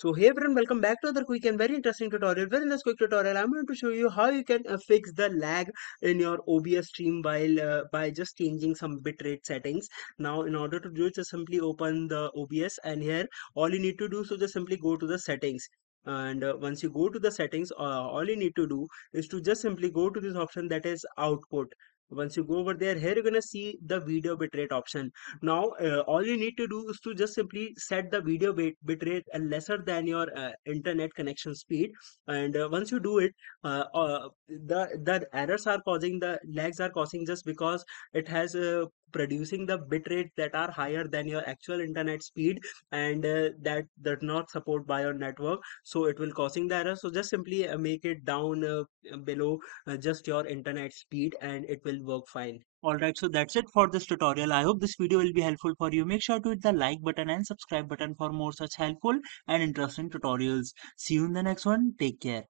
So hey everyone, welcome back to another quick and very interesting tutorial. Well, in this quick tutorial, I'm going to show you how you can fix the lag in your OBS stream while by just changing some bitrate settings. Now, in order to do it, just simply open the OBS, and here all you need to do, so just simply go to the settings. And once you go to the settings, all you need to do is to just simply go to this option that is output. Once you go over there, here you're gonna see the video bitrate option. Now all you need to do is to just simply set the video bitrate lesser than your internet connection speed, and once you do it, the errors are causing, the lags are causing just because it has producing the bitrate that are higher than your actual internet speed, and that does not support by your network, so it will causing the error. So just simply make it down below just your internet speed, and it will work fine. Alright, so that's it for this tutorial. I hope this video will be helpful for you. Make sure to hit the like button and subscribe button for more such helpful and interesting tutorials. See you in the next one. Take care.